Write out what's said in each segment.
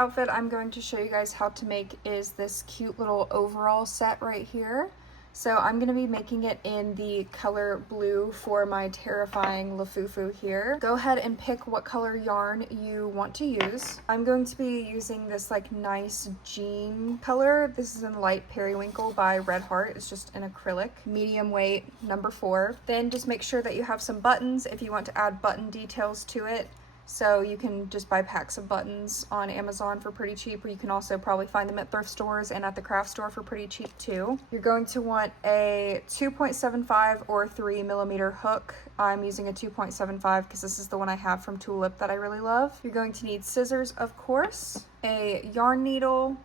outfit I'm going to show you guys how to make is this cute little overall set right here. So I'm going to be making it in the color blue for my terrifying Labubu here. Go ahead and pick what color yarn you want to use. I'm going to be using this like nice jean color. This is in light periwinkle by Red Heart. It's just an acrylic, medium weight, number 4. Then just make sure that you have some buttons if you want to add button details to it. So you can just buy packs of buttons on Amazon for pretty cheap, or you can also probably find them at thrift stores and at the craft store for pretty cheap too. You're going to want a 2.75 or 3mm hook. I'm using a 2.75 because this is the one I have from Tulip that I really love. You're going to need scissors, of course, a yarn needle,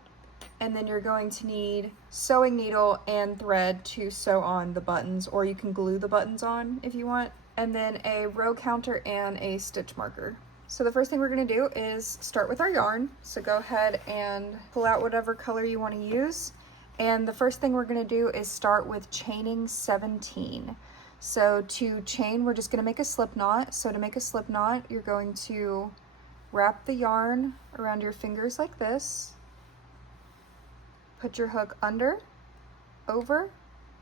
and then you're going to need sewing needle and thread to sew on the buttons, or you can glue the buttons on if you want, and then a row counter and a stitch marker. So the first thing we're going to do is start with our yarn. So go ahead and pull out whatever color you want to use. And the first thing we're going to do is start with chaining 17. So to chain, we're just going to make a slip knot. So to make a slip knot, you're going to wrap the yarn around your fingers like this. Put your hook under, over,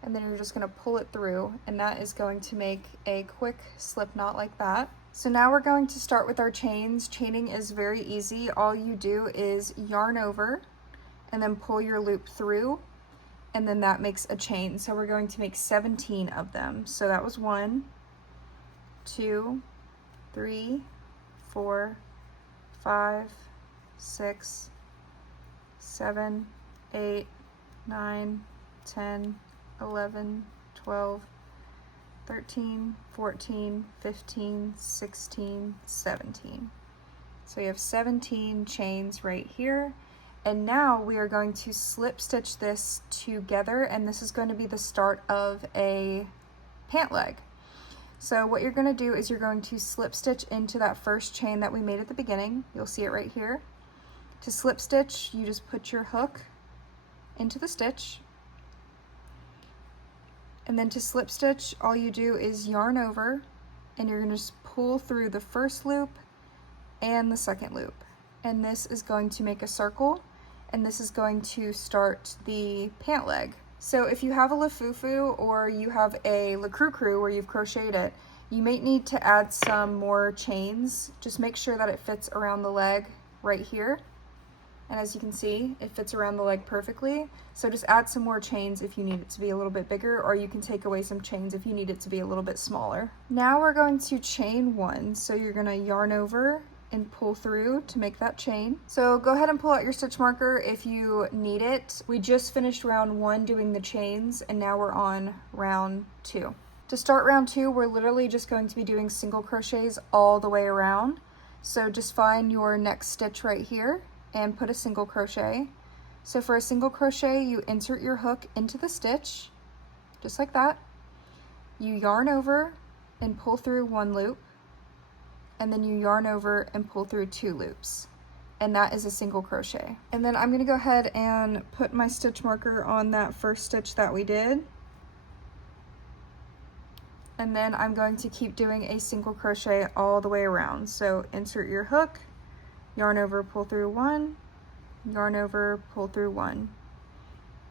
and then you're just going to pull it through. And that is going to make a quick slip knot like that. So now we're going to start with our chains. Chaining is very easy. All you do is yarn over and then pull your loop through, and then that makes a chain. So we're going to make 17 of them. So that was 1, 2, 3, 4, 5, 6, 7, 8, 9, 10, 11, 12, 13, 14, 15, 16, 17. So you have 17 chains right here. And now we are going to slip stitch this together, and this is going to be the start of a pant leg. So what you're going to do is you're going to slip stitch into that first chain that we made at the beginning. You'll see it right here. To slip stitch, you just put your hook into the stitch. And then to slip stitch, all you do is yarn over, and you're going to just pull through the first loop and the second loop. And this is going to make a circle, and this is going to start the pant leg. So if you have a Labubu or you have a Crochet where you've crocheted it, you may need to add some more chains. Just make sure that it fits around the leg right here. And as you can see, it fits around the leg perfectly. So just add some more chains if you need it to be a little bit bigger, or you can take away some chains if you need it to be a little bit smaller. Now we're going to chain 1. So you're going to yarn over and pull through to make that chain. So go ahead and pull out your stitch marker if you need it. We just finished round 1 doing the chains, and now we're on round 2. To start round 2, we're literally just going to be doing single crochets all the way around. So just find your next stitch right here and put a single crochet. So for a single crochet, you insert your hook into the stitch, just like that. You yarn over and pull through 1 loop, and then you yarn over and pull through 2 loops. And that is a single crochet. And then I'm gonna go ahead and put my stitch marker on that first stitch that we did. And then I'm going to keep doing a single crochet all the way around. So insert your hook, yarn over, pull through 1, yarn over, pull through 1.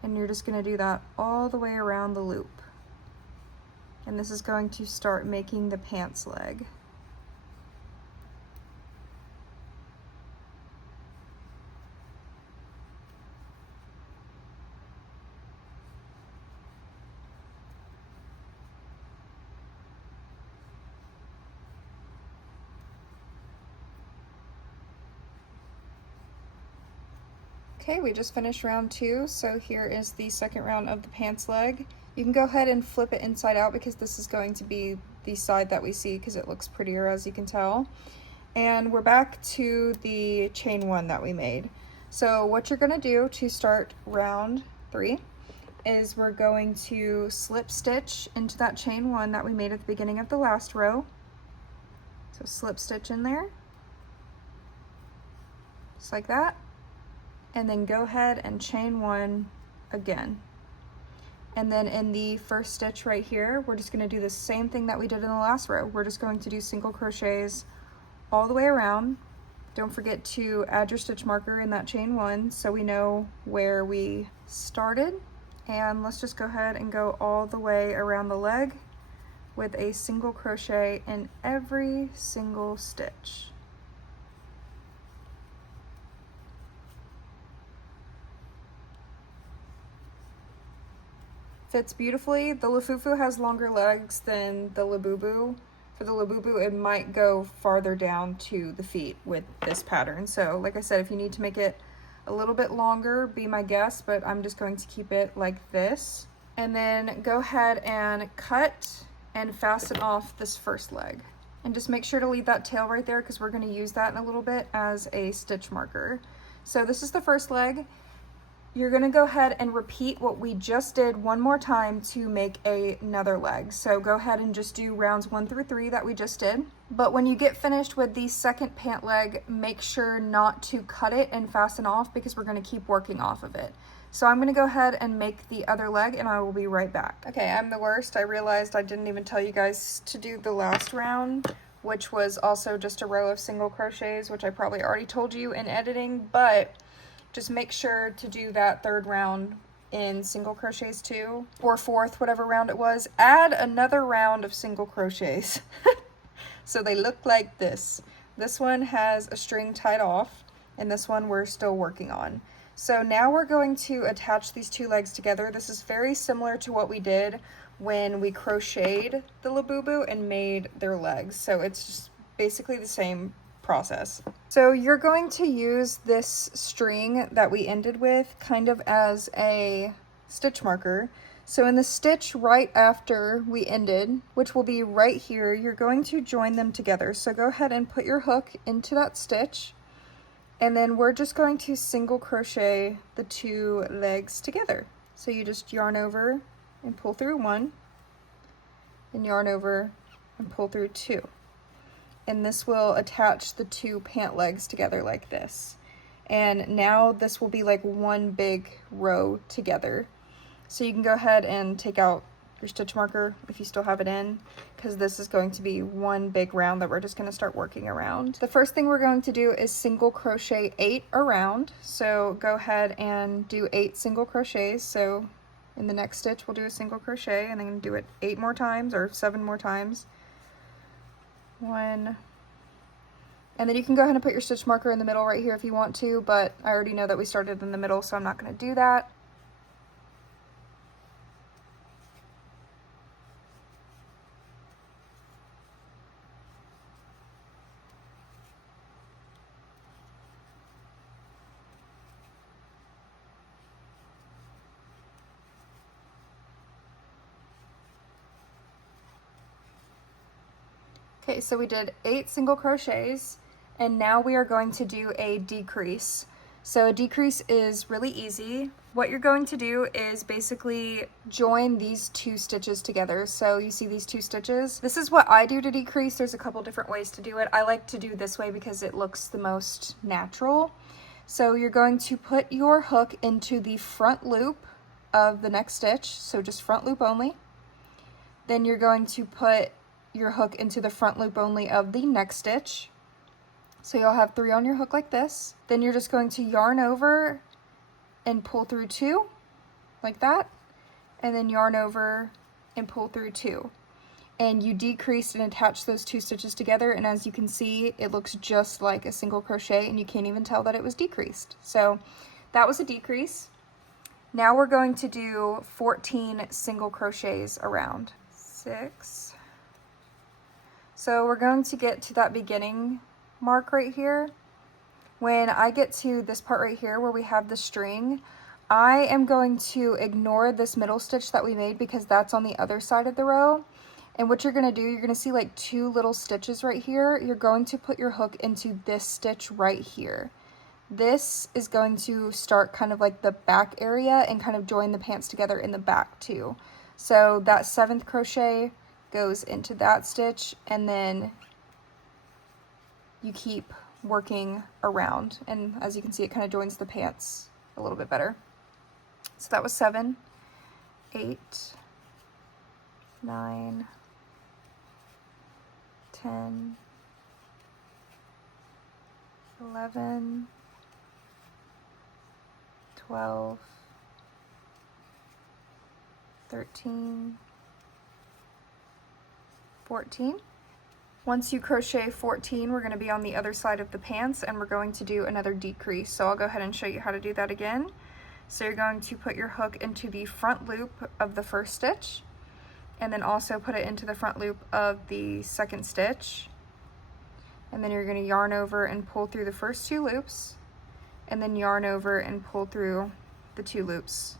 And you're just going to do that all the way around the loop. And this is going to start making the pants leg. Okay, we just finished round 2, so here is the second round of the pants leg. You can go ahead and flip it inside out because this is going to be the side that we see because it looks prettier, as you can tell. And we're back to the chain 1 that we made. So what you're going to do to start round 3 is we're going to slip stitch into that chain 1 that we made at the beginning of the last row. So slip stitch in there, just like that. And then go ahead and chain 1 again. And then in the first stitch right here, we're just going to do the same thing that we did in the last row. We're just going to do single crochets all the way around, Don't forget to add your stitch marker in that chain 1 so we know where we started. And let's just go ahead and go all the way around the leg with a single crochet in every single stitch. Fits beautifully. The Lafufu has longer legs than the Labubu. For the Labubu, it might go farther down to the feet with this pattern. So like I said, if you need to make it a little bit longer, be my guest, but I'm just going to keep it like this. And then go ahead and cut and fasten off this first leg. And just make sure to leave that tail right there because we're going to use that in a little bit as a stitch marker. So this is the first leg. You're going to go ahead and repeat what we just did one more time to make another leg. So go ahead and just do rounds 1 through 3 that we just did. But when you get finished with the second pant leg, make sure not to cut it and fasten off because we're going to keep working off of it. So I'm going to go ahead and make the other leg and I will be right back. Okay, I'm the worst. I realized I didn't even tell you guys to do the last round, which was also just a row of single crochets, which I probably already told you in editing, but just make sure to do that third round in single crochets too, or fourth, whatever round it was. Add another round of single crochets. So they look like this. This one has a string tied off, and this one we're still working on. So now we're going to attach these two legs together. This is very similar to what we did when we crocheted the Labubu and made their legs. So it's just basically the same process. So you're going to use this string that we ended with kind of as a stitch marker. So in the stitch right after we ended, which will be right here, you're going to join them together. So go ahead and put your hook into that stitch, and then we're just going to single crochet the two legs together. So you just yarn over and pull through 1, and yarn over and pull through 2. And this will attach the two pant legs together like this. And now this will be like one big row together. So you can go ahead and take out your stitch marker if you still have it in, because this is going to be one big round that we're just going to start working around. The first thing we're going to do is single crochet 8 around. So go ahead and do 8 single crochets. So in the next stitch we'll do a single crochet and then do it 8 more times or 7 more times. 1, and then you can go ahead and put your stitch marker in the middle right here if you want to, but I already know that we started in the middle, so I'm not going to do that. Okay, so we did 8 single crochets, and now we are going to do a decrease. So a decrease is really easy. What you're going to do is basically join these 2 stitches together. So you see these 2 stitches? This is what I do to decrease. There's a couple different ways to do it. I like to do this way because it looks the most natural. So you're going to put your hook into the front loop of the next stitch, so just front loop only. Then you're going to put your hook into the front loop only of the next stitch. So you'll have 3 on your hook like this. Then you're just going to yarn over and pull through 2 like that, and then yarn over and pull through 2. And you decrease and attach those 2 stitches together, and as you can see, it looks just like a single crochet and you can't even tell that it was decreased. So that was a decrease. Now we're going to do 14 single crochets around. 6. So we're going to get to that beginning mark right here. When I get to this part right here where we have the string, I am going to ignore this middle stitch that we made because that's on the other side of the row. And what you're going to do, you're going to see like 2 little stitches right here. You're going to put your hook into this stitch right here. This is going to start kind of like the back area and kind of join the pants together in the back too. So that 7th crochet goes into that stitch, and then you keep working around, and as you can see, it kind of joins the pants a little bit better. So that was 7, 8, 9, 10, 11, 12, 13, 14. Once you crochet 14, we're going to be on the other side of the pants and we're going to do another decrease. So I'll go ahead and show you how to do that again. So you're going to put your hook into the front loop of the first stitch and then also put it into the front loop of the second stitch. And then you're going to yarn over and pull through the first 2 loops and then yarn over and pull through the 2 loops.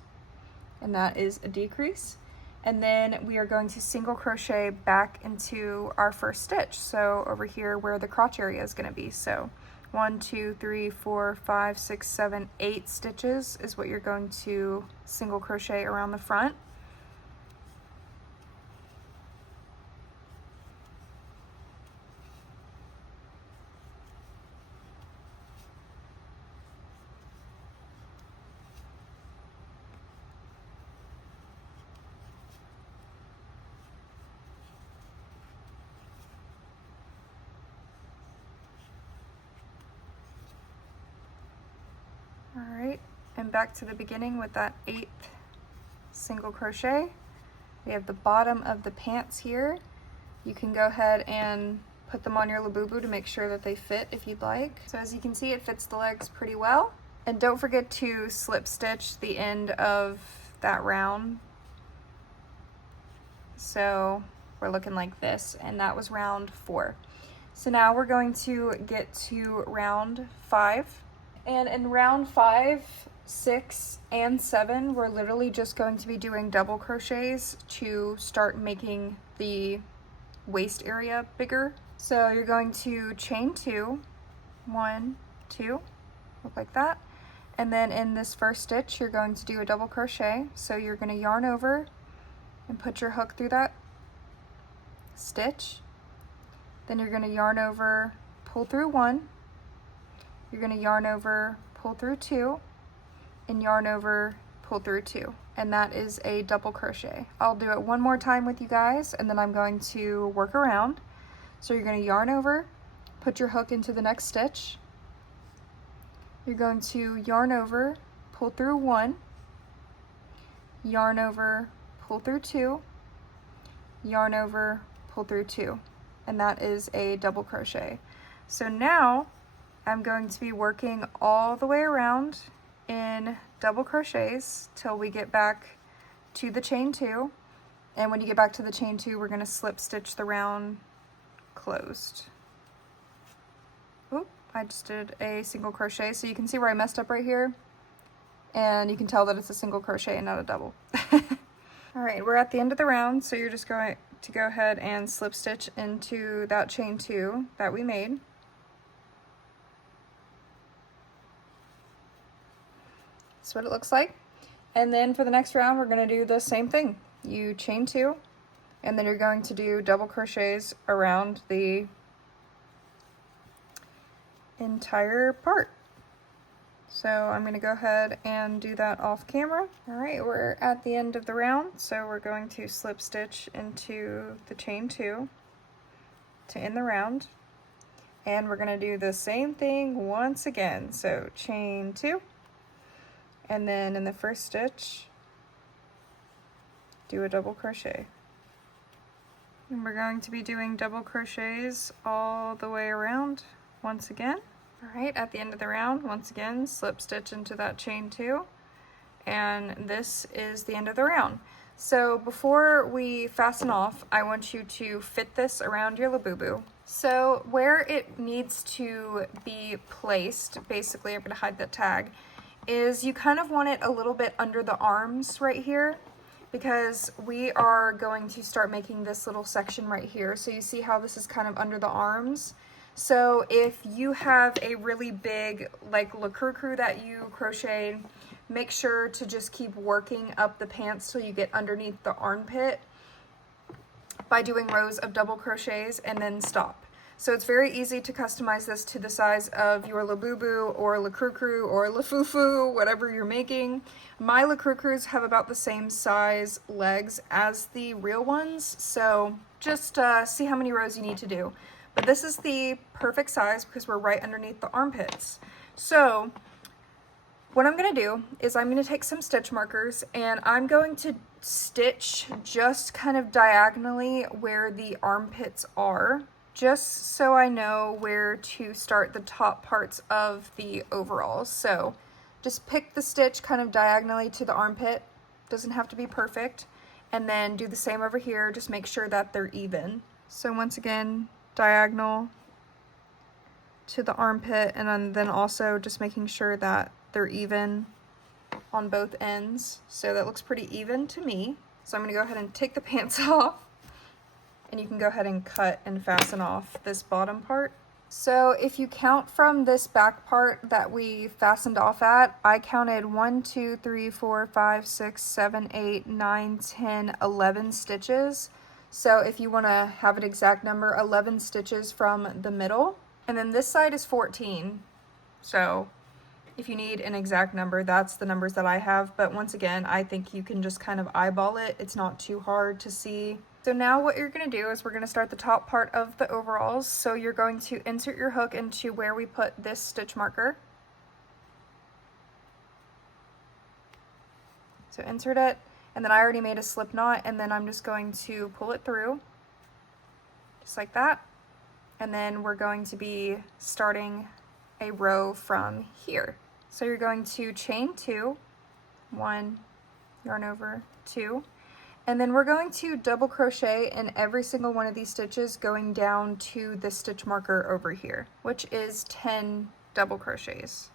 And that is a decrease. And then we are going to single crochet back into our first stitch. So over here where the crotch area is going to be. So 1, 2, 3, 4, 5, 6, 7, 8 stitches is what you're going to single crochet around the front. Alright, and back to the beginning with that 8th single crochet. We have the bottom of the pants here. You can go ahead and put them on your Labubu to make sure that they fit if you'd like. So as you can see, it fits the legs pretty well. And don't forget to slip stitch the end of that round. So we're looking like this, and that was round 4. So now we're going to get to round 5. And in round 5, 6, and 7, we're literally just going to be doing double crochets to start making the waist area bigger. So you're going to chain 2, 1, 2, look like that. And then in this first stitch, you're going to do a double crochet. So you're going to yarn over and put your hook through that stitch. Then you're going to yarn over, pull through 1. You're going to yarn over, pull through 2, and yarn over, pull through 2. And that is a double crochet. I'll do it one more time with you guys, and then I'm going to work around. So you're going to yarn over, put your hook into the next stitch. You're going to yarn over, pull through 1, yarn over, pull through 2, yarn over, pull through 2. And that is a double crochet. So now I'm going to be working all the way around in double crochets till we get back to the chain 2. And when you get back to the chain 2, we're going to slip stitch the round closed. Oop, I just did a single crochet, so you can see where I messed up right here. And you can tell that it's a single crochet and not a double. Alright, we're at the end of the round, so you're just going to go ahead and slip stitch into that chain 2 that we made. That's what it looks like. And then for the next round, we're going to do the same thing. You chain 2, and then you're going to do double crochets around the entire part. So I'm going to go ahead and do that off camera. All right, we're at the end of the round, so we're going to slip stitch into the chain 2 to end the round. And we're going to do the same thing once again. So chain 2. And then in the first stitch, do a double crochet. And we're going to be doing double crochets all the way around once again. All right, at the end of the round, once again, slip stitch into that chain 2. And this is the end of the round. So before we fasten off, I want you to fit this around your Labubu. So where it needs to be placed, basically, I'm going to hide that tag, is you kind of want it a little bit under the arms right here, because we are going to start making this little section right here. So you see how this is kind of under the arms? So if you have a really big like Le Crochet that you crocheted, make sure to just keep working up the pants till you get underneath the armpit by doing rows of double crochets and then stop. So it's very easy to customize this to the size of your Labubu or Le Crochet or Lafufu, whatever you're making. My Le Crochet's have about the same size legs as the real ones, so just see how many rows you need to do. But this is the perfect size because we're right underneath the armpits. So what I'm gonna do is I'm gonna take some stitch markers and I'm going to stitch just kind of diagonally where the armpits are, just so I know where to start the top parts of the overalls. So just pick the stitch kind of diagonally to the armpit, doesn't have to be perfect, and then do the same over here, just make sure that they're even. So once again, diagonal to the armpit, and then also just making sure that they're even on both ends. So that looks pretty even to me. So I'm gonna go ahead and take the pants off, and you can go ahead and cut and fasten off this bottom part. So if you count from this back part that we fastened off at, I counted 1, 2, 3, 4, 5, 6, 7, 8, 9, 10, 11 stitches. So if you want to have an exact number, 11 stitches from the middle. And then this side is 14. So if you need an exact number, that's the numbers that I have. But once again, I think you can just kind of eyeball it. It's not too hard to see. So now what you're going to do is we're going to start the top part of the overalls. So you're going to insert your hook into where we put this stitch marker. So insert it, and then I already made a slip knot, and then I'm just going to pull it through, just like that. And then we're going to be starting a row from here. So you're going to chain 2, 1, yarn over, 2, and then we're going to double crochet in every single one of these stitches going down to the stitch marker over here, which is 10 double crochets.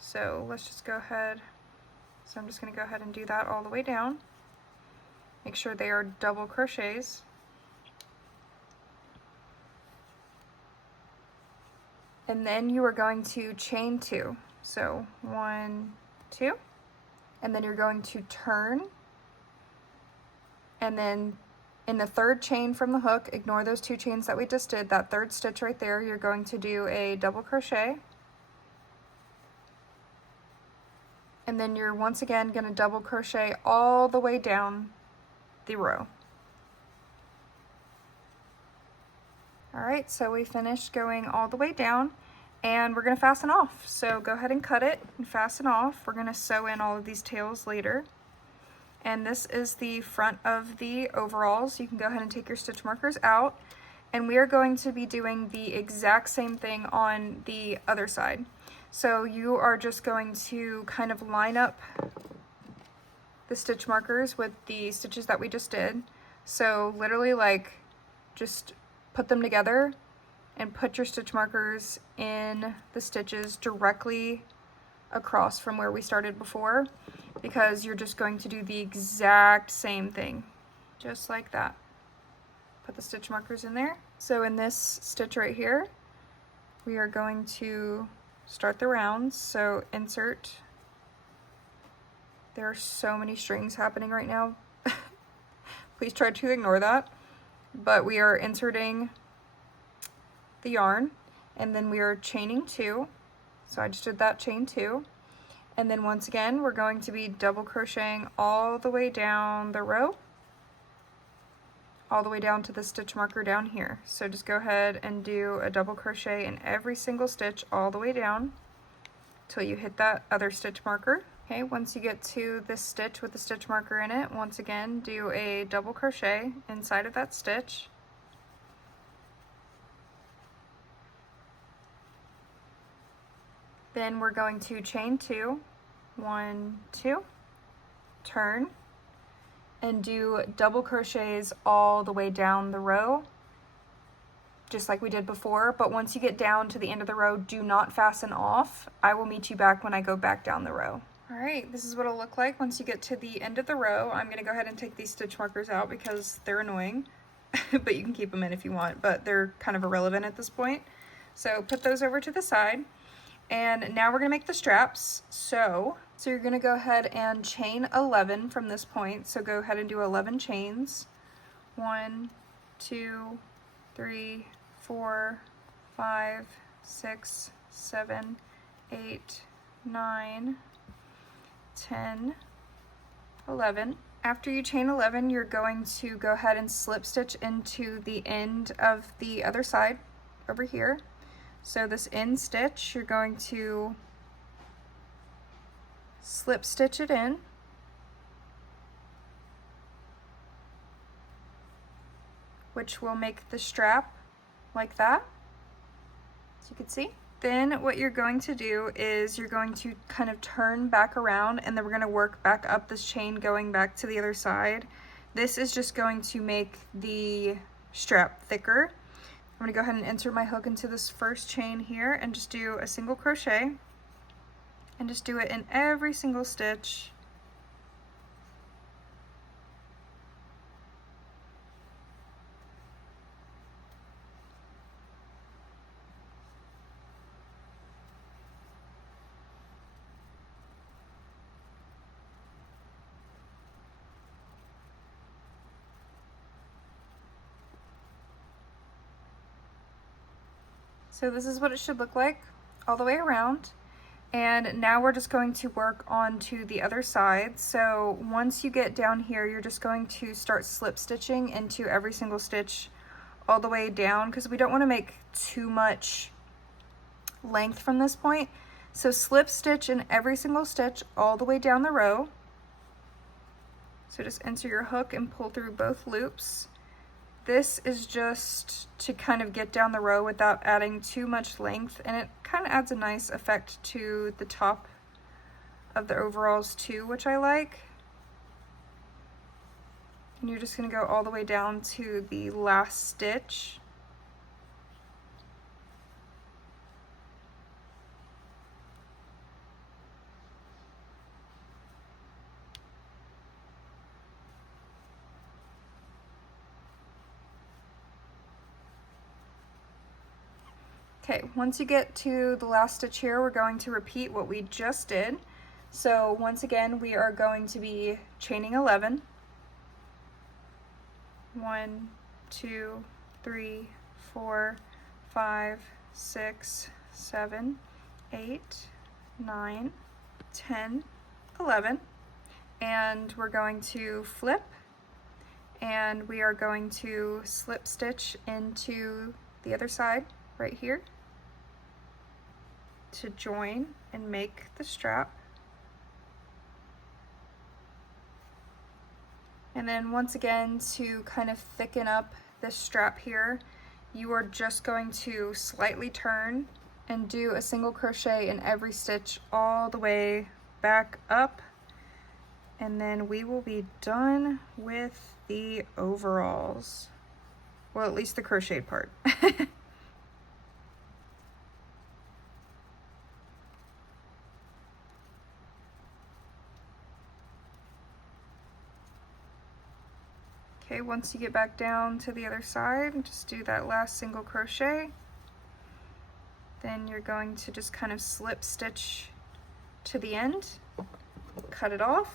So let's just go ahead. So I'm just going to go ahead and do that all the way down. Make sure they are double crochets. And then you are going to chain 2. So 1, 2, and then you're going to turn, and then in the third chain from the hook, ignore those 2 chains that we just did, that third stitch right there, you're going to do a double crochet, and then you're once again going to double crochet all the way down the row. Alright, so we finished going all the way down, and we're going to fasten off. So go ahead and cut it and fasten off. We're going to sew in all of these tails later. And this is the front of the overalls. You can go ahead and take your stitch markers out, and we are going to be doing the exact same thing on the other side. So you are just going to kind of line up the stitch markers with the stitches that we just did. So literally like just put them together and put your stitch markers in the stitches directly across from where we started before, because you're just going to do the exact same thing, just like that. Put the stitch markers in there. So in this stitch right here, we are going to start the rounds. So insert. There are so many strings happening right now. Please try to ignore that. But we are inserting the yarn, and then we are chaining 2. So I just did that chain 2. And then once again, we're going to be double crocheting all the way down the row, all the way down to the stitch marker down here. So just go ahead and do a double crochet in every single stitch all the way down till you hit that other stitch marker. Okay, once you get to this stitch with the stitch marker in it, once again, do a double crochet inside of that stitch. Then we're going to chain 2, 1, 2, turn, and do double crochets all the way down the row, just like we did before. But once you get down to the end of the row, do not fasten off. I will meet you back when I go back down the row. Alright, this is what it'll look like once you get to the end of the row. I'm going to go ahead and take these stitch markers out because they're annoying, but you can keep them in if you want, but they're kind of irrelevant at this point. So put those over to the side. And now we're going to make the straps. So you're going to go ahead and chain 11 from this point. So go ahead and do 11 chains. 1, 2, 3, 4, 5, 6, 7, 8, 9, 10, 11. After you chain 11, you're going to go ahead and slip stitch into the end of the other side over here. So this end stitch, you're going to slip stitch it in. Which will make the strap like that, as you can see. Then what you're going to do is you're going to kind of turn back around, and then we're going to work back up this chain going back to the other side. This is just going to make the strap thicker. I'm going to go ahead and insert my hook into this first chain here and just do a single crochet and just do it in every single stitch. So this is what it should look like all the way around. And now we're just going to work on to the other side. So once you get down here, you're just going to start slip stitching into every single stitch all the way down, because we don't want to make too much length from this point. So slip stitch in every single stitch all the way down the row. So just insert your hook and pull through both loops. This is just to kind of get down the row without adding too much length, and it kind of adds a nice effect to the top of the overalls too, which I like. And you're just going to go all the way down to the last stitch. Okay, once you get to the last stitch here, we're going to repeat what we just did. So once again, we are going to be chaining 11. 1, 2, 3, 4, 5, 6, 7, 8, 9, 10, 11. And we're going to flip, and we are going to slip stitch into the other side right here to join and make the strap. And then once again, to kind of thicken up this strap here, you are just going to slightly turn and do a single crochet in every stitch all the way back up, and then we will be done with the overalls. Well, at least the crocheted part. Okay, once you get back down to the other side, just do that last single crochet. Then you're going to just kind of slip stitch to the end, cut it off,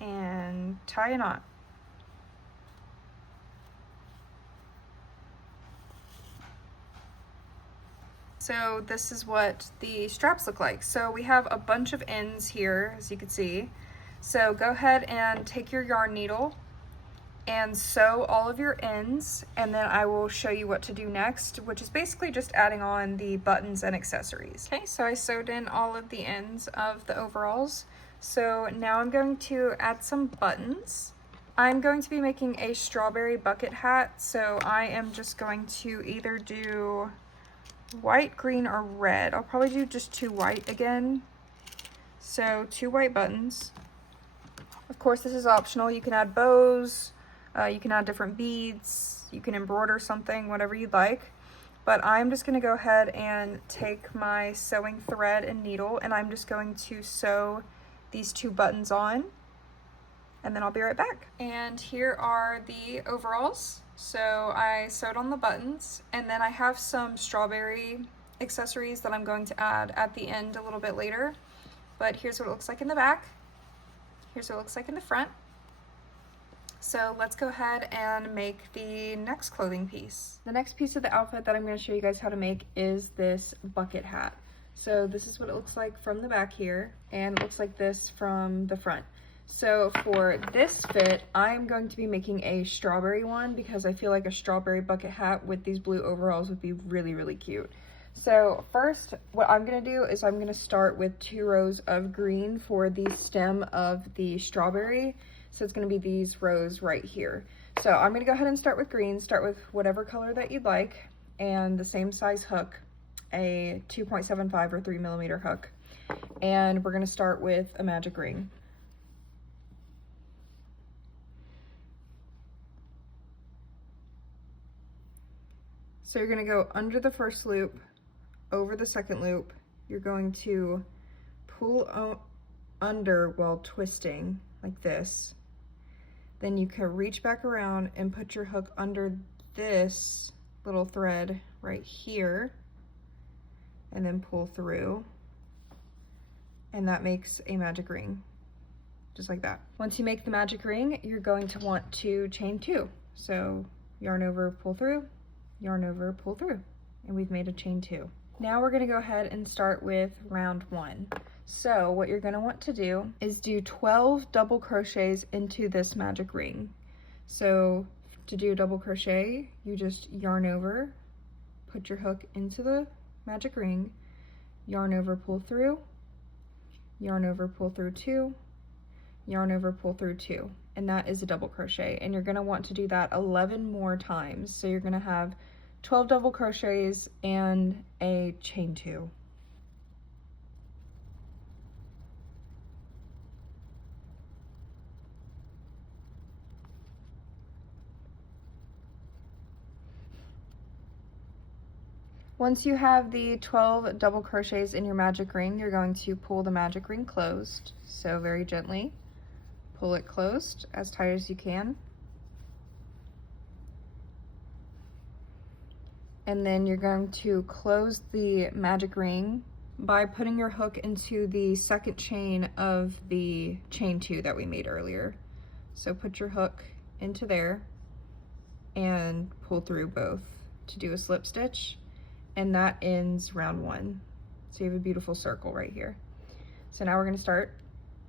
and tie a knot. So this is what the straps look like. So we have a bunch of ends here, as you can see. So go ahead and take your yarn needle and sew all of your ends, and then I will show you what to do next, which is basically just adding on the buttons and accessories. Okay, so I sewed in all of the ends of the overalls. So now I'm going to add some buttons. I'm going to be making a strawberry bucket hat, so I am just going to either do white, green, or red. I'll probably do just 2 white again. So 2 white buttons. Of course, this is optional. You can add bows, you can add different beads, you can embroider something, whatever you'd like. But I'm just going to go ahead and take my sewing thread and needle, and I'm just going to sew these 2 buttons on, and then I'll be right back. And here are the overalls. So I sewed on the buttons, and then I have some strawberry accessories that I'm going to add at the end a little bit later. But here's what it looks like in the back. Here's what it looks like in the front. So let's go ahead and make the next clothing piece. The next piece of the outfit that I'm going to show you guys how to make is this bucket hat. So this is what it looks like from the back here, and it looks like this from the front. So for this fit, I'm going to be making a strawberry one because I feel like a strawberry bucket hat with these blue overalls would be really, really cute. So first, what I'm gonna do is I'm gonna start with 2 rows of green for the stem of the strawberry. So it's gonna be these rows right here. So I'm gonna go ahead and start with green, start with whatever color that you'd like, and the same size hook, a 2.75 or 3mm hook. And we're gonna start with a magic ring. So you're gonna go under the first loop, over the second loop. You're going to pull under while twisting like this. Then you can reach back around and put your hook under this little thread right here and then pull through. And that makes a magic ring, just like that. Once you make the magic ring, you're going to want to chain 2. So yarn over, pull through, yarn over, pull through, and we've made a chain 2. Now we're gonna go ahead and start with round 1. So what you're gonna want to do is do 12 double crochets into this magic ring. So to do a double crochet, you just yarn over, put your hook into the magic ring, yarn over, pull through, yarn over, pull through 2, yarn over, pull through 2, and that is a double crochet. And you're gonna want to do that 11 more times. So you're gonna have 12 double crochets and a chain 2. Once you have the 12 double crochets in your magic ring, you're going to pull the magic ring closed. So very gently pull it closed as tight as you can. And then you're going to close the magic ring by putting your hook into the second chain of the chain 2 that we made earlier. So put your hook into there and pull through both to do a slip stitch, and that ends round 1. So you have a beautiful circle right here. So now we're going to start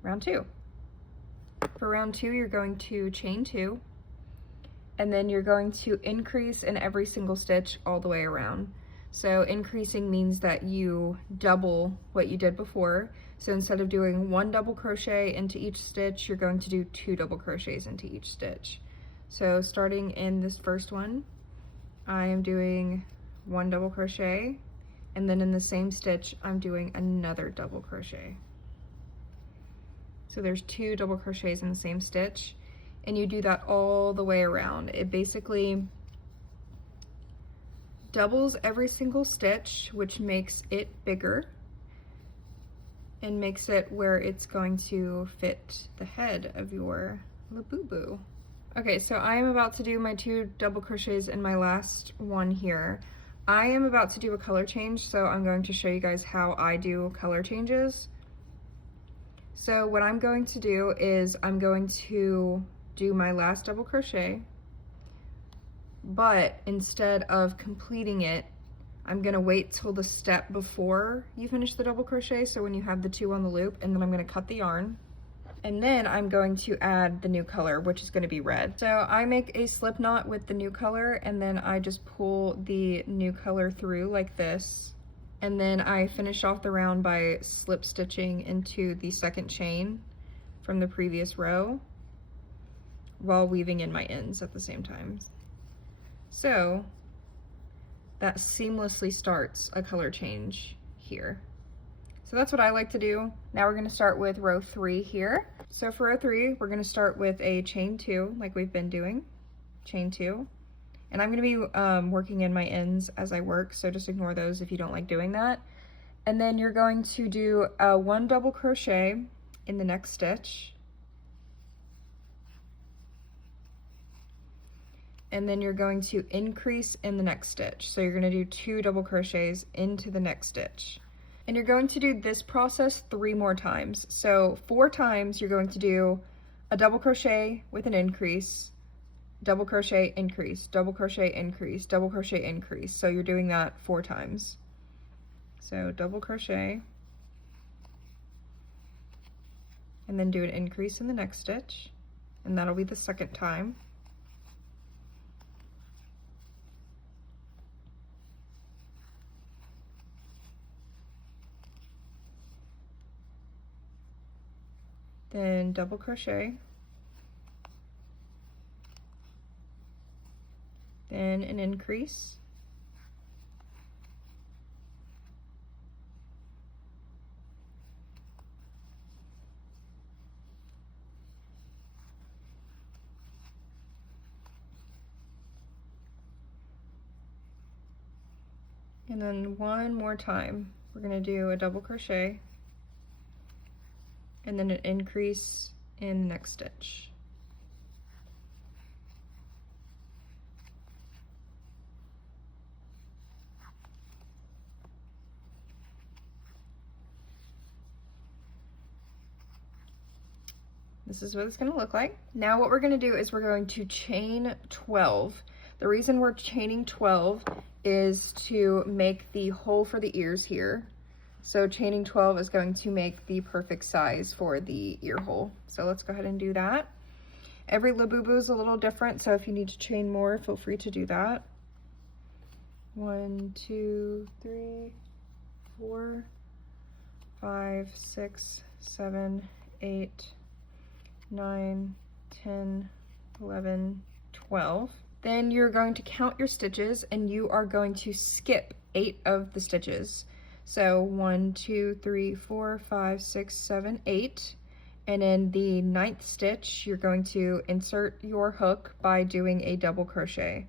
round 2. For round 2, you're going to chain 2, and then you're going to increase in every single stitch all the way around. So increasing means that you double what you did before. So instead of doing 1 double crochet into each stitch, you're going to do 2 double crochets into each stitch. So starting in this first one, I am doing 1 double crochet, and then in the same stitch, I'm doing another double crochet. So there's 2 double crochets in the same stitch. And you do that all the way around. It basically doubles every single stitch, which makes it bigger and makes it where it's going to fit the head of your Labubu. Okay, so I am about to do my 2 double crochets in my last one here. I am about to do a color change, so I'm going to show you guys how I do color changes. So what I'm going to do is I'm going to do my last double crochet, but instead of completing it, I'm gonna wait till the step before you finish the double crochet, so when you have the 2 on the loop, and then I'm gonna cut the yarn, and then I'm going to add the new color, which is gonna be red. So I make a slip knot with the new color, and then I just pull the new color through like this, and then I finish off the round by slip stitching into the second chain from the previous row, while weaving in my ends at the same time. So that seamlessly starts a color change here. So that's what I like to do. Now we're gonna start with row 3 here. So for row 3, we're gonna start with a chain 2, like we've been doing, chain 2. And I'm gonna be working in my ends as I work, so just ignore those if you don't like doing that. And then you're going to do 1 double crochet in the next stitch, and then you're going to increase in the next stitch. So you're gonna do 2 double crochets into the next stitch. And you're going to do this process 3 more times. So 4 times you're going to do a double crochet with an increase, double crochet, increase, double crochet, increase, double crochet, increase. So you're doing that 4 times. So double crochet, and then do an increase in the next stitch, and that'll be the second time. Then double crochet, then an increase, and then one more time we're going to do a double crochet and then an increase in the next stitch. This is what it's going to look like. Now what we're going to do is we're going to chain 12. The reason we're chaining 12 is to make the hole for the ears here. So chaining 12 is going to make the perfect size for the ear hole. So let's go ahead and do that. Every Labubu is a little different, so if you need to chain more, feel free to do that. 1, 2, 3, 4, 5, 6, 7, 8, 9, 10, 11, 12. Then you're going to count your stitches and you are going to skip 8 of the stitches. So 1, 2, 3, 4, 5, 6, 7, 8. And in the 9th stitch, you're going to insert your hook by doing a double crochet.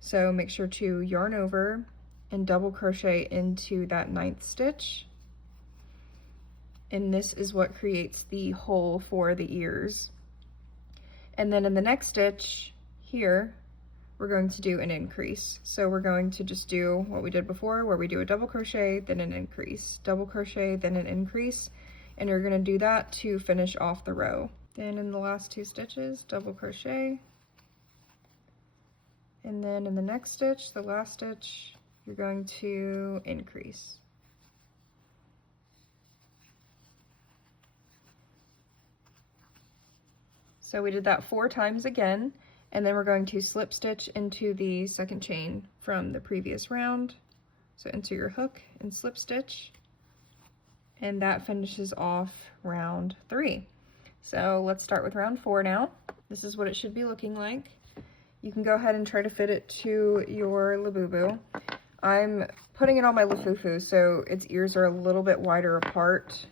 So make sure to yarn over and double crochet into that 9th stitch. And this is what creates the hole for the ears. And then in the next stitch here, we're going to do an increase. So we're going to just do what we did before, where we do a double crochet, then an increase, double crochet, then an increase, and you're going to do that to finish off the row. Then in the last 2 stitches, double crochet, and then in the next stitch, the last stitch, you're going to increase. So we did that 4 times again. And then we're going to slip stitch into the second chain from the previous round. So insert your hook and slip stitch. And that finishes off round 3. So let's start with round 4 now. This is what it should be looking like. You can go ahead and try to fit it to your Labubu. I'm putting it on my Lafufu, so its ears are a little bit wider apart,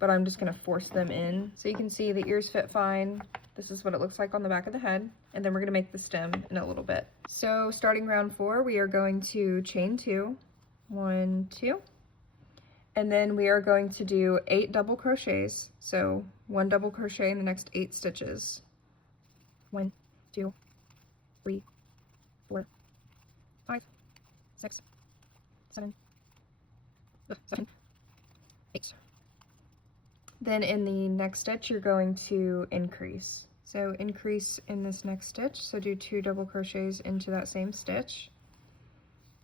but I'm just gonna force them in. So you can see the ears fit fine. This is what it looks like on the back of the head. And then we're gonna make the stem in a little bit. So starting round 4, we are going to chain 2, 1, 2. And then we are going to do 8 double crochets. So 1 double crochet in the next 8 stitches. 1, 2, 3, 4, 5, 6, 7, 8. Then in the next stitch, you're going to increase. So increase in this next stitch. So do 2 double crochets into that same stitch.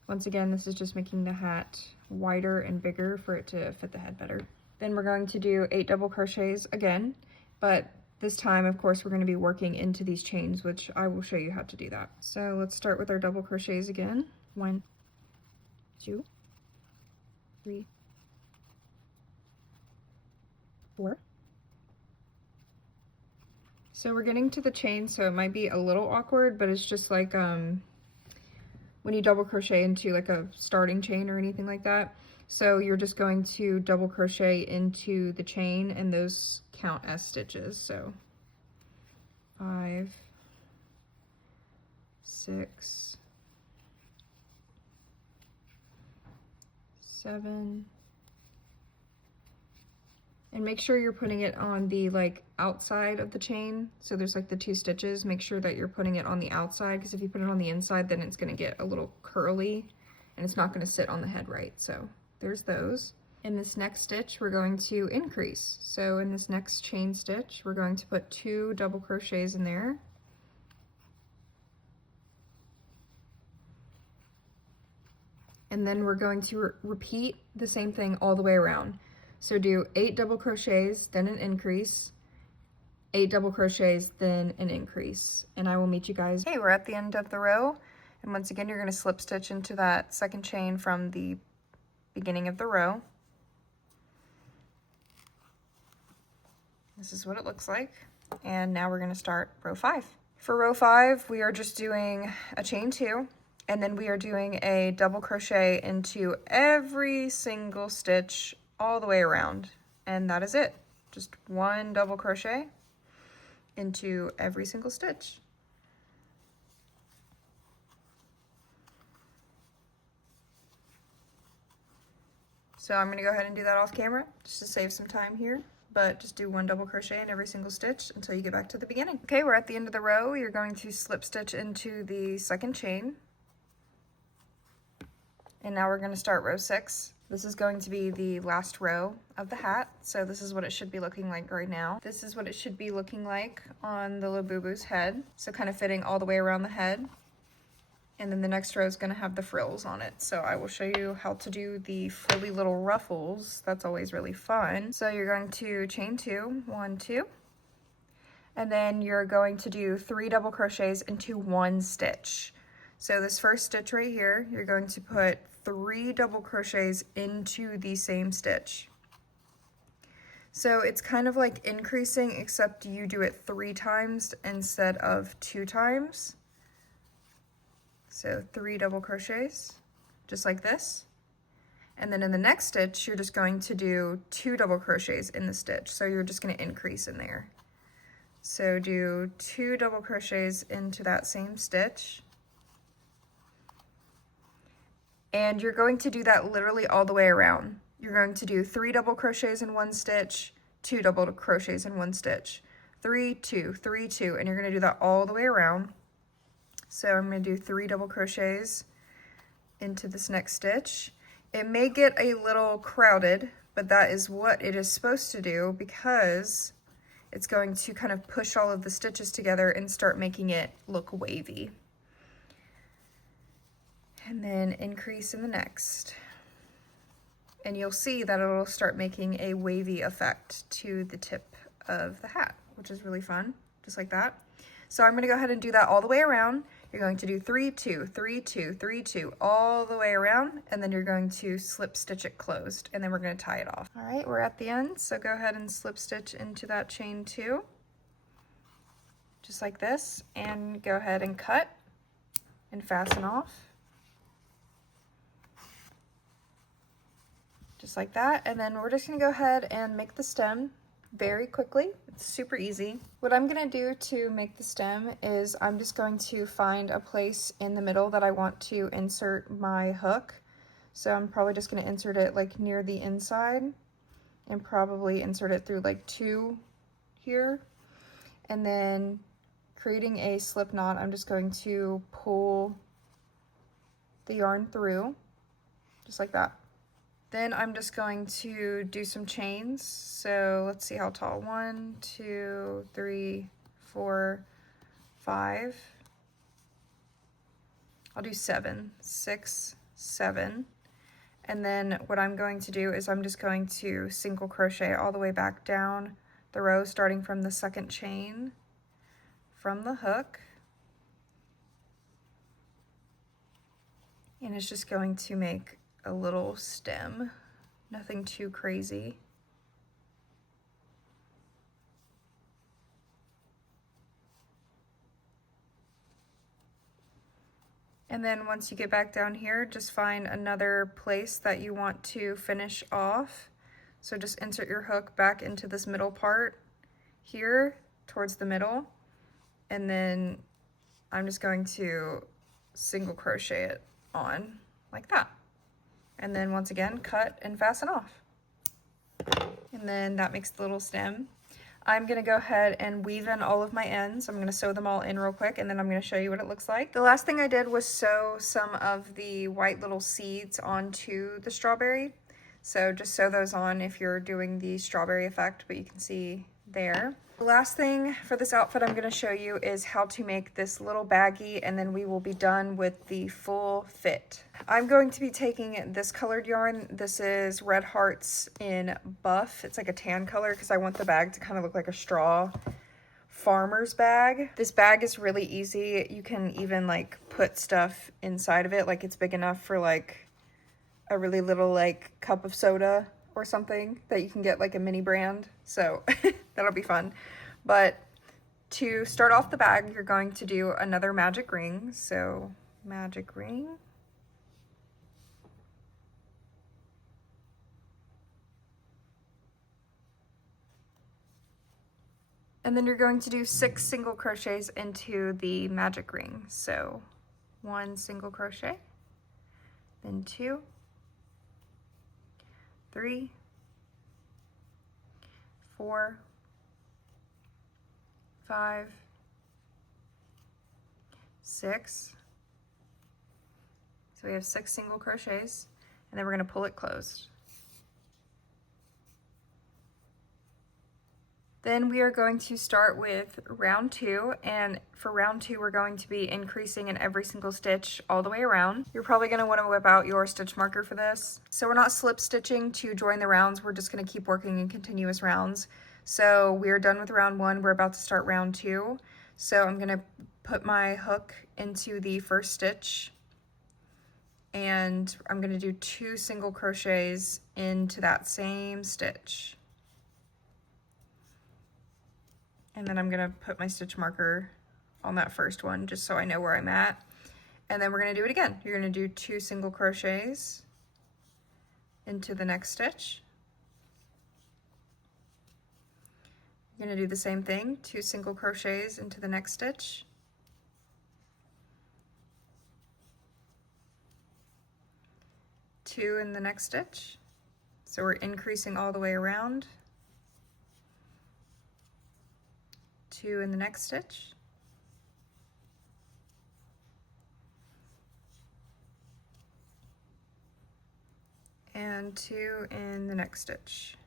Once again, this is just making the hat wider and bigger for it to fit the head better. Then we're going to do 8 double crochets again, but this time, of course, we're going to be working into these chains, which I will show you how to do that. So let's start with our double crochets again. 1, 2, 3, 4. So we're getting to the chain, so it might be a little awkward, but it's just like when you double crochet into like a starting chain or anything like that. So you're just going to double crochet into the chain, and those count as stitches. So 5, 6, 7, and make sure you're putting it on the like outside of the chain. So there's like the 2 stitches. Make sure that you're putting it on the outside, because if you put it on the inside, then it's going to get a little curly and it's not going to sit on the head right. So there's those. In this next stitch, we're going to increase. So in this next chain stitch, we're going to put 2 double crochets in there. And then we're going to repeat the same thing all the way around. So do 8 double crochets, then an increase, 8 double crochets, then an increase, and I will meet you guys. Okay, we're at the end of the row, and once again you're going to slip stitch into that second chain from the beginning of the row. This is what it looks like, and now we're going to start row 5. For row 5 we are just doing a chain 2, and then we are doing a double crochet into every single stitch all the way around, and that is it. Just 1 double crochet into every single stitch. So I'm going to go ahead and do that off camera just to save some time here, but just do 1 double crochet in every single stitch until you get back to the beginning. Okay, we're at the end of the row. You're going to slip stitch into the second chain, and now we're going to start row 6. This is going to be the last row of the hat, so this is what it should be looking like right now. This is what it should be looking like on the Labubu's head, so kind of fitting all the way around the head. And then the next row is going to have the frills on it, so I will show you how to do the frilly little ruffles. That's always really fun. So you're going to chain 2, 1, 2, and then you're going to do 3 double crochets into 1 stitch. So this first stitch right here, you're going to put 3 double crochets into the same stitch. So it's kind of like increasing, except you do it 3 times instead of 2 times. So 3 double crochets, just like this. And then in the next stitch, you're just going to do 2 double crochets in the stitch. So you're just going to increase in there. So do 2 double crochets into that same stitch. And you're going to do that literally all the way around. You're going to do 3 double crochets in 1 stitch, 2 double crochets in 1 stitch, 3, 2, 3, 2, and you're going to do that all the way around. So I'm going to do 3 double crochets into this next stitch. It may get a little crowded, but that is what it is supposed to do, because it's going to kind of push all of the stitches together and start making it look wavy. And then increase in the next. And you'll see that it'll start making a wavy effect to the tip of the hat, which is really fun, just like that. So I'm going to go ahead and do that all the way around. You're going to do 3, 2, 3, 2, 3, 2 all the way around, and then you're going to slip stitch it closed, and then we're going to tie it off. All right, we're at the end, so go ahead and slip stitch into that chain 2, just like this, and go ahead and cut and fasten off. Just like that, and then we're just going to go ahead and make the stem very quickly. It's super easy. What I'm going to do to make the stem is I'm just going to find a place in the middle that I want to insert my hook. So I'm probably just going to insert it like near the inside, and probably insert it through like 2 here. And then creating a slip knot, I'm just going to pull the yarn through, just like that. Then I'm just going to do some chains. So let's see how tall. 1, 2, 3, 4, 5. I'll do 7, 6, 7. And then what I'm going to do is I'm just going to single crochet all the way back down the row, starting from the second chain from the hook. And it's just going to make a little stem, nothing too crazy. And then once you get back down here, just find another place that you want to finish off. So just insert your hook back into this middle part here towards the middle, and then I'm just going to single crochet it on like that. And then once again, cut and fasten off. And then that makes the little stem. I'm gonna go ahead and weave in all of my ends. I'm gonna sew them all in real quick, and then I'm gonna show you what it looks like. The last thing I did was sew some of the white little seeds onto the strawberry. So just sew those on if you're doing the strawberry effect, but you can see there. The last thing for this outfit I'm going to show you is how to make this little baggie, and then we will be done with the full fit. I'm going to be taking this colored yarn. This is Red Hearts in Buff. It's like a tan color because I want the bag to kind of look like a straw. farmer's bag. This bag is really easy. You can even like put stuff inside of it, like it's big enough for like a really little like cup of soda or something that you can get like a mini brand. So that'll be fun. But to start off the bag, you're going to do another magic ring. So magic ring. And then you're going to do 6 single crochets into the magic ring. So 1 single crochet, then 2, 3, 4, 5, 6. So we have 6 single crochets, and then we're going to pull it closed. Then we are going to start with round 2, and for round 2 we're going to be increasing in every single stitch all the way around. You're probably going to want to whip out your stitch marker for this. So we're not slip stitching to join the rounds, we're just going to keep working in continuous rounds. So we're done with round 1, we're about to start round 2. So I'm going to put my hook into the first stitch, and I'm going to do 2 single crochets into that same stitch. And then I'm gonna put my stitch marker on that first one just so I know where I'm at. And then we're gonna do it again. You're gonna do 2 single crochets into the next stitch. You're gonna do the same thing, 2 single crochets into the next stitch. Two in the next stitch. So we're increasing all the way around. 2 in the next stitch, and 2 in the next stitch.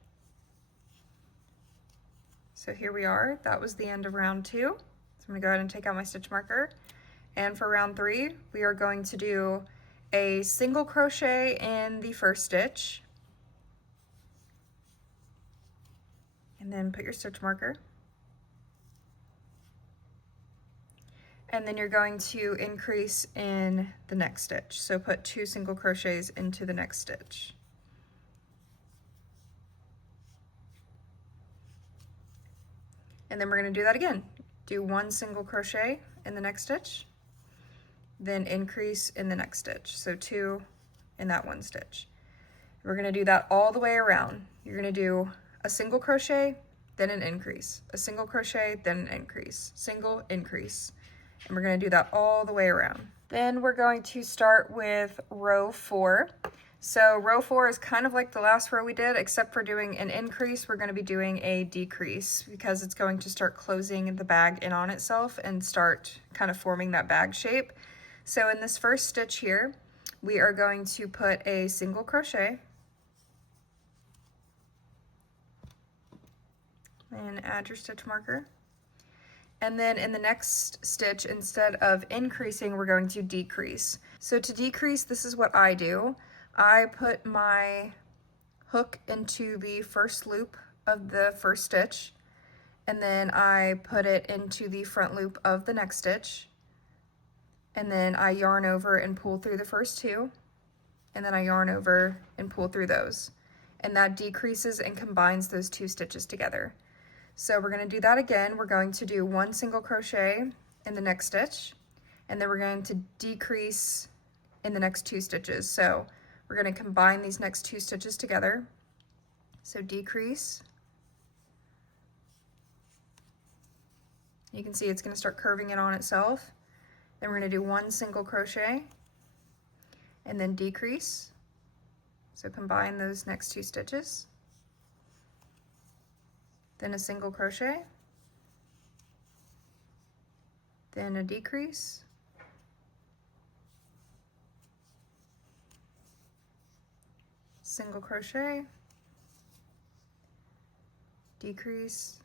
So here we are, that was the end of round 2. So I'm going to go ahead and take out my stitch marker, and for round 3 we are going to do a single crochet in the first stitch, and then put your stitch marker. And then you're going to increase in the next stitch. So put 2 single crochets into the next stitch. And then we're going to do that again. Do 1 single crochet in the next stitch, then increase in the next stitch. So 2 in that 1 stitch. We're going to do that all the way around. You're going to do a single crochet, then an increase, a single crochet, then an increase, single, increase. And we're going to do that all the way around. Then we're going to start with row 4. So row 4 is kind of like the last row we did, except for doing an increase, we're going to be doing a decrease because it's going to start closing the bag in on itself and start kind of forming that bag shape. So in this first stitch here, we are going to put a single crochet and add your stitch marker. And then in the next stitch, instead of increasing, we're going to decrease. So to decrease, this is what I do. I put my hook into the first loop of the first stitch, and then I put it into the front loop of the next stitch, and then I yarn over and pull through the first 2, and then I yarn over and pull through those. And that decreases and combines those 2 stitches together. So we're going to do that again. We're going to do 1 single crochet in the next stitch, and then we're going to decrease in the next 2 stitches. So we're going to combine these next 2 stitches together. So decrease. You can see it's going to start curving in on itself. Then we're going to do 1 single crochet and then decrease. So combine those next 2 stitches. Then a single crochet, then a decrease, single crochet, decrease,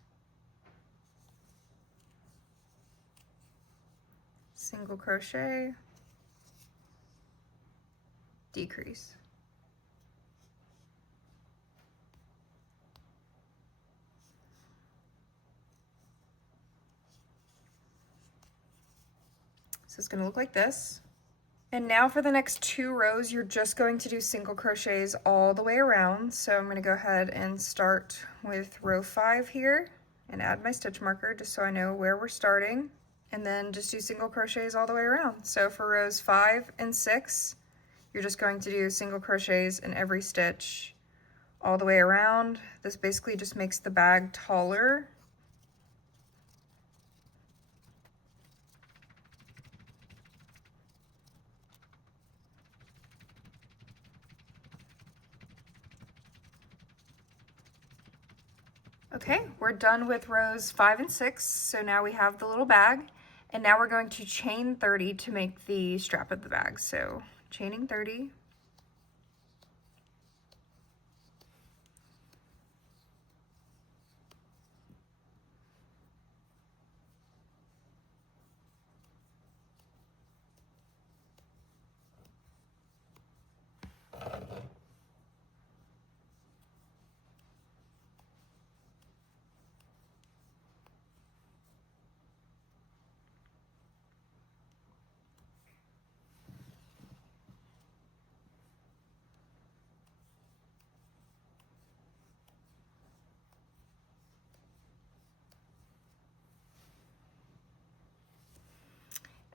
single crochet, decrease. So it's gonna look like this. And now for the next 2 rows, you're just going to do single crochets all the way around. So I'm gonna go ahead and start with row 5 here and add my stitch marker just so I know where we're starting. And then just do single crochets all the way around. So for rows 5 and 6, you're just going to do single crochets in every stitch all the way around. This basically just makes the bag taller. Okay, we're done with rows 5 and 6, so now we have the little bag, and now we're going to chain 30 to make the strap of the bag. So chaining 30.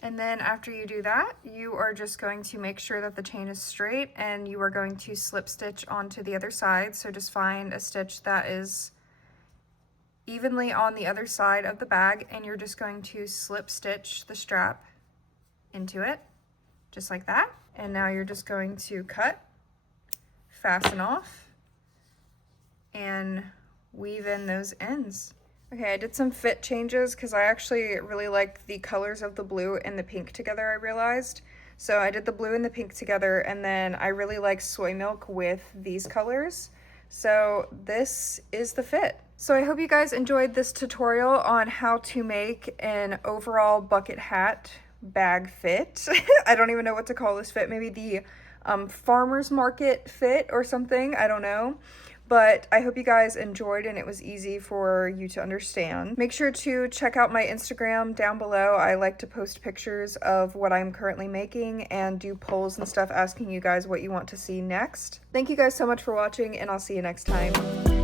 And then after you do that, you are just going to make sure that the chain is straight, and you are going to slip stitch onto the other side. So just find a stitch that is evenly on the other side of the bag, and you're just going to slip stitch the strap into it, just like that. And now you're just going to cut, fasten off, and weave in those ends. Okay, I did some fit changes because I actually really like the colors of the blue and the pink together, I realized. So I did the blue and the pink together, and then I really like soy milk with these colors. So this is the fit. So I hope you guys enjoyed this tutorial on how to make an overall bucket hat bag fit. I don't even know what to call this fit. Maybe the farmer's market fit or something, I don't know. But I hope you guys enjoyed and it was easy for you to understand. Make sure to check out my Instagram down below. I like to post pictures of what I'm currently making and do polls and stuff asking you guys what you want to see next. Thank you guys so much for watching, and I'll see you next time.